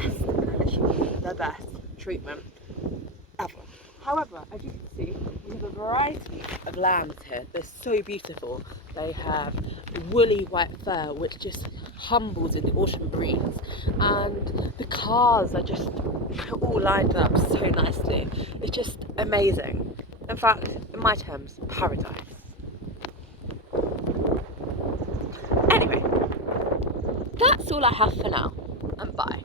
best, and I literally mean the best treatment ever. However, as you can see, we have a variety of lambs here. They're so beautiful. They have woolly white fur, which just humbles in the autumn breeze. And the cars are just all lined up so nicely. It's just amazing. In fact, in my terms, paradise. Anyway, that's all I have for now, and bye.